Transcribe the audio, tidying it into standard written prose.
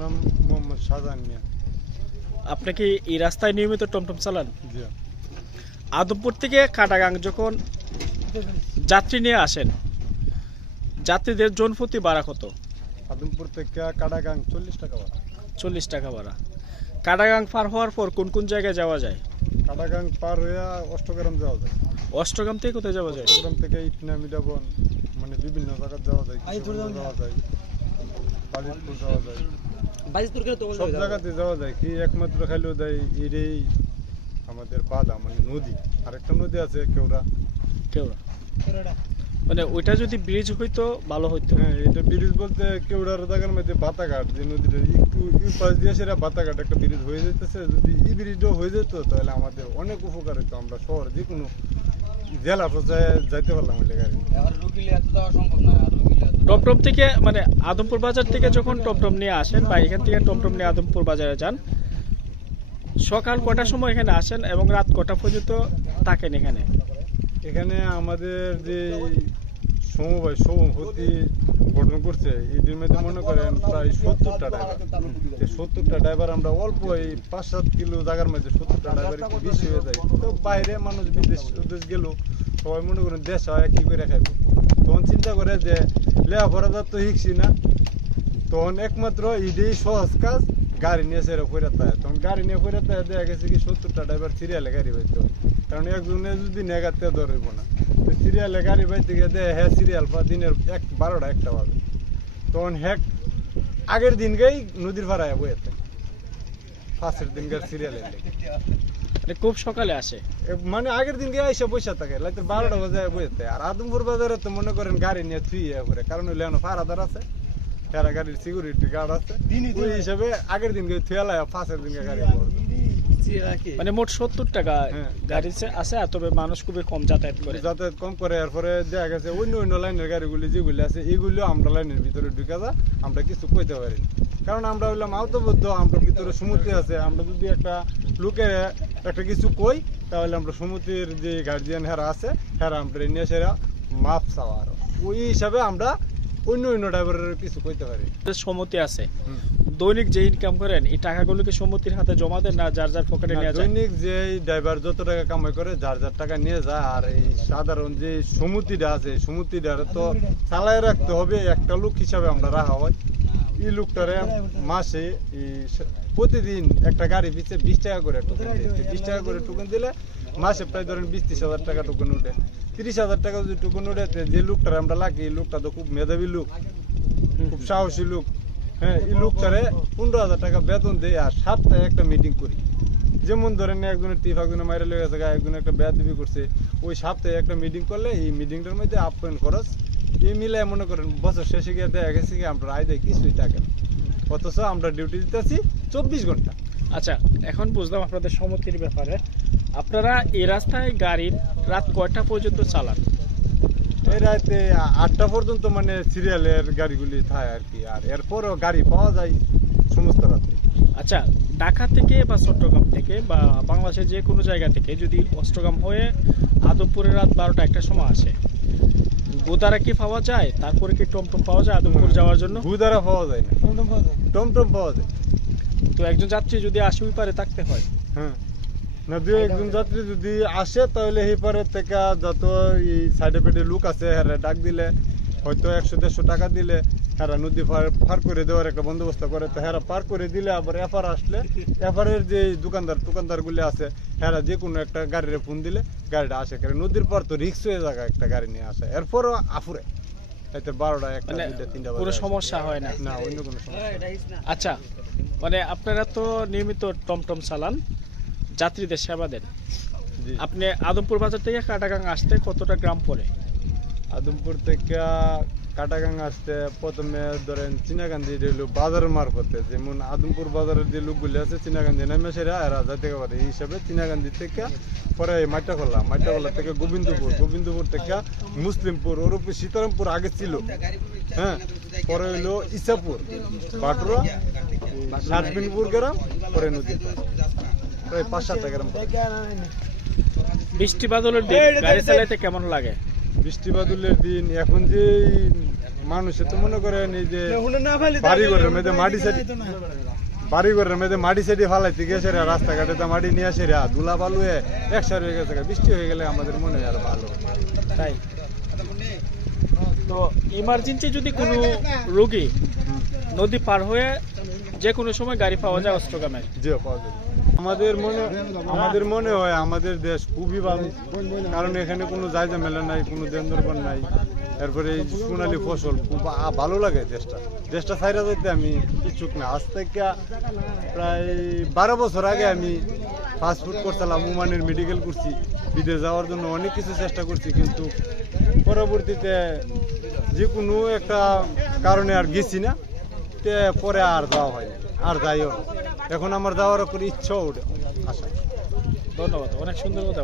নাম মোহাম্মদ শাহজাহান মিয়া। আপনি কি এই রাস্তায় নিয়মিত টমটম চালান? জি। আদমপুর থেকে কাটাগাং যখন যাত্রী নিয়ে আসেন, যাত্রীদের জনপ্রতি ভাড়া কত? আদমপুর থেকে কাটাগাং 40 টাকা ভাড়া। 40 টাকা ভাড়া। কাটাগাং পার হওয়ার পর কোন কোন জায়গায় যাওয়া যায়? কাটাগাং পার হয়ে অষ্টগ্রাম যাওয়া যায়। অষ্টগ্রাম থেকে কোথায় যাওয়া যায়? অষ্টগ্রাম থেকে ইটনা মিডাবন, মানে বিভিন্ন জায়গায় যাওয়া যায়, কিশোরগঞ্জ যাওয়া যায়, বাজিতপুর যাওয়া যায়, সব জায়গাতে যাওয়া যায়। কি একমাত্র খাইলেও দেয় এটাই আমাদের বাধা, মানে নদী। আরেকটা নদী আছে কেওড়া। মানে ওইটা যদি ব্রিজ হইতো ভালো হইতো। হ্যাঁ, এটা ব্রিজ বলতে কেওড়ার জায়গার মধ্যে বাতাঘাট, যে নদীটা একটু এই পাশ দিয়ে সেটা বাতাঘাট একটা ব্রিজ হয়ে যেতেছে। যদি এই ব্রিজটাও হয়ে যেত তাহলে আমাদের অনেক উপকার হতো। আমরা শহর যে কোনো জেলা পর্যায়ে যাইতে পারলাম ওই গাড়ি। টমটম থেকে মানে আদমপুর বাজার থেকে যখন টমটম নিয়ে আসেন বা এখান থেকে টমটম নিয়ে আদমপুর বাজারে যান, সকাল কটার সময় এখানে আসেন এবং রাত কটা পর্যন্ত থাকেন এখানে? এখানে আমাদের যে সমবায় সভাপতি গঠন করছে, এটির মধ্যে মনে করেন প্রায় 70টা ড্রাইভার। 70টা ড্রাইভার আমরা অল্প এই 5-7 কিলো জায়গার মধ্যে 70টা ড্রাইভার একটু বেশি হয়ে যায়। তো বাইরে মানুষ বিদেশ গেল, সবাই মনে করেন দেশ হয় কি করে খাইব, তখন চিন্তা করে যে লেখাপড়া তো শিখছি না, তখন একমাত্র এটাই সহজ কাজ, গাড়ি নিয়ে সেরা ফেরত হয়। তখন গাড়ি নিয়ে ফেরত হয়, দেখা গেছে কি 70টা ড্রাইভার সিরিয়ালে গাড়ি পাইতে হয়। কারণ একজনে যদি নেগাতে ধরব না, তো সিরিয়ালে গাড়ি পাইতে গিয়ে দেয় হ্যাঁ সিরিয়াল দিনের 12টা 1টা বাজে। তখন হ্যাঁ আগের দিনকেই নদীর ভাড়ায় বইতে, ফার্স্টের দিনকার সিরিয়ালের লেগে খুব সকালে আসে, মানে আগের দিনকে এসে বসে থাকে, রাতের 12টা বাজে বইতে। আর আদমপুর বাজারে তো মনে করেন গাড়ি নিয়ে থুয়ে করে, কারণ হইলে ফারাদার আছে, ফেরা গাড়ির সিকিউরিটি গার্ড আছে, ওই হিসাবে আগের দিনকে থুয়ালায় ফার্স্টের দিনকে গাড়ি মানে মোট 70 টাকা গাড়ি আছে। তবে মানুষ খুবই কম যাতায়াত কম করে। এরপরে দেখা গেছে অন্য লাইনের গাড়িগুলি যেগুলি আছে এগুলিও আমরা লাইনের ভিতরে ঢুকে যা, আমরা কিছু কইতে পারি না। কারণ আমরা হইলাম আওতাবদ্ধ, আমরা ভিতরে সমুদ্র আছে। আমরা যদি একটা লোকে একটা কিছু কই, তাহলে আমরা সমুদ্রের যে গার্জিয়ান হেরা আছে হেরা আমরা নিয়ে সেরা মাপ চাওয়া, আর ওই হিসাবে আমরা অন্য ড্রাইভারের কিছু কইতে পারি। সম্মতি আছে, দৈনিক যে ইনকাম করেন এই টাকাগুলো কি সম্মতির হাতে জমা দেন না যার যার পকেটে নিয়ে যায়? দৈনিক যে ড্রাইভার যত টাকা কামাই করে যার যার টাকা নিয়ে যায়। আর এই সাধারণ যে সমিতিটা আছে, সমিতিটা তো চালায় রাখতে হবে, একটা লোক হিসাবে আমরা রাখা হয়। এই লোকটারে মাসে প্রতিদিন একটা গাড়ি পিছিয়ে 20 টাকা করে টোকেন দিতে, 20 টাকা করে টোকেন দিলে মাসে প্রায় ধরেন 20-30 হাজার টাকা টোকেন উঠে। 30 হাজার টাকা যদি টোকেন উঠে, যে লোকটারে আমরা লাগি, এই লোকটা তো খুব মেধাবী লোক, খুব সাহসী লোক। হ্যাঁ, এই লোকটারে 15,000 টাকা বেতন দেয় আর সপ্তাহে একটা মিটিং করি। যেমন ধরেন একজনের টিপ, একজনের মাইরে লেগে গেছে, একজনের একটা বেয়াদবি করছে, ওই সপ্তাহে একটা মিটিং করলে এই মিটিংটার মধ্যে আপ্যায়ন খরচ এই মিলে মনে করেন বছর শেষে গিয়ে দেখা গেছে কি আমরা আয় দেয় কিছুই থাকে না, অথচ আমরা ডিউটি দিতেছি 24 ঘন্টা। আচ্ছা, এখন বুঝলাম আপনাদের সম্মতির ব্যাপারে। আপনারা এই রাস্তায় গাড়ি রাত কয়টা পর্যন্ত চালান? এই রাতে 8টা পর্যন্ত, মানে সিরিয়ালের গাড়িগুলি থাকে আর কি। আর এরপরও গাড়ি পাওয়া যায় সমস্ত রাতে। আচ্ছা, ঢাকা থেকে বা চট্টগ্রাম থেকে বা বাংলাদেশের যে কোনো জায়গা থেকে যদি অষ্টগ্রাম হয়ে আদমপুরে রাত 12টা 1টার সময় আসে, গোদারা কি পাওয়া যায়? তারপরে কি টমটম পাওয়া যায় আদমপুর যাওয়ার জন্য? গোদারা পাওয়া যায় না, টমটম পাওয়া যায়। তো একজন যাত্রী যদি আসে ওই পারে থাকতে হয়। হ্যাঁ, না দুই একজন যাত্রী যদি আসে তাহলে এই পারে থেকে যত এই সাইডে পেটে লোক আছে হেরা ডাক দিলে হয়তো 100-150 টাকা দিলে হেরা নদী পার করে দেওয়ার একটা বন্দোবস্ত করে। তো হেরা পার করে দিলে আবার এফার আসলে এফারের যে দোকানদারগুলি আছে হেরা যে কোনো একটা গাড়ির ফোন দিলে গাড়িটা আসে। কারণ নদীর পর তো রিক্স হয়ে যায় একটা গাড়ি নিয়ে আসে, এরপরও আফুরে হয়তো 12টা 1টা 2টা 3টা কোনো সমস্যা হয় না, না অন্য কোনো সমস্যা। আচ্ছা, মানে আপনারা তো নিয়মিত টমটম চালান, যাত্রীদের সেবা দেন। আপনি আদমপুর বাজার থেকে কাটাগাং আসতে কতটা গ্রাম পড়ে? আদমপুর থেকে কাটাগাং আসতে প্রথমে ধরেন চিনাগান্ধী বাজারের মারফতে, যেমন আদমপুর বাজারের যে লোকগুলি আছে চিনাগান্ধী নেমে সেরা এরা যাইতে পারে। এই হিসাবে চিনাগান্ধী থেকে পরে মাইটাখোলা থেকে গোবিন্দপুর থেকে মুসলিমপুর, ওরূপে সীতারামপুর আগে ছিল। হ্যাঁ, পরে হইলো ইসাপুর, বাটুরা, সাতবিনপুর গ্রাম, পরে নদী, প্রায় 5-7টা গ্রাম। বৃষ্টি বাদলের দিন গাড়ি চালাইতে কেমন লাগে? বৃষ্টি বাদলের দিন এখন যে মানুষে তো মনে করেন এই যে বাড়িঘরের মধ্যে মাটি সেটি ফালাইতে গেছে রে, রাস্তাঘাটে তো মাটি নিয়ে আসে রে, ধুলা বালু হয়ে একসার হয়ে গেছে, বৃষ্টি হয়ে গেলে আমাদের মনে হয় আর ভালো। তাই তো ইমার্জেন্সি যদি কোনো রোগী নদী পার হয়ে যে কোনো সময় গাড়ি পাওয়া যায় অষ্টগ্রামে। জি, পাওয়া যায়। আমাদের মনে হয় আমাদের দেশ খুবই ভালো, কারণ এখানে কোনো জায়গা মেলে নাই, কোনো দেন্দরবন নাই, এরপরে এই সোনালী ফসল খুব ভালো লাগে। দেশটা ছাইরা যাইতে আমি ইচ্ছুক না। আজ থেকে প্রায় 12 বছর আগে আমি ফাস্টফুড করছিলাম, ওমানের মেডিকেল করছি, বিদেশ যাওয়ার জন্য অনেক কিছু চেষ্টা করছি, কিন্তু পরবর্তীতে যে কোনো একটা কারণে আর গেছি না, পরে আর যাওয়া হয়নি, আর যাইও না। এখন আমার যাওয়ার উপর ইচ্ছাও ওঠে, আশা। ধন্যবাদ, অনেক সুন্দর কথা।